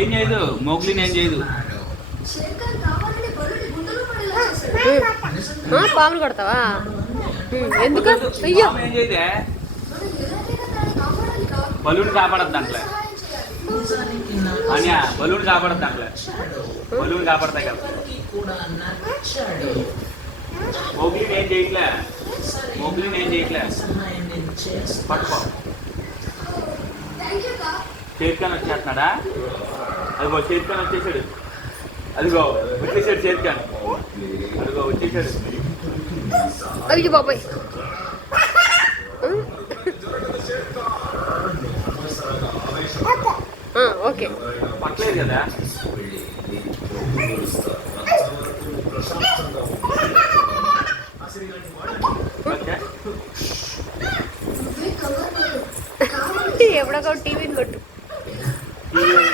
ఏం చేయదు మోగ్లీని ఏం చేయదు. పాములు కొడతావా? ఎందుకు? అయ్యో. బలూన్ కాపాడద్దు దాంట్లో. అనియా బలూన్ కాపాడద్దు దాంట్లో. బలూన్ కాపాడతాయి కదా. మోగ్లీని ఏం చేయట్లే? మోగ్లీని ఏం చేయట్లే? పట్టుకో. చేతికాని వచ్చేస్తున్నాడా? అదిగో చేతికాని వచ్చేసాడు. అదిగో వచ్చేసాడు చేతికాని అదిగో వచ్చేసాడు. అయ్యో బాబాయ్. ఓకే. పట్టలేదు కదా? ఎప్పుడొక టీవీని కొట్టు. Yeah.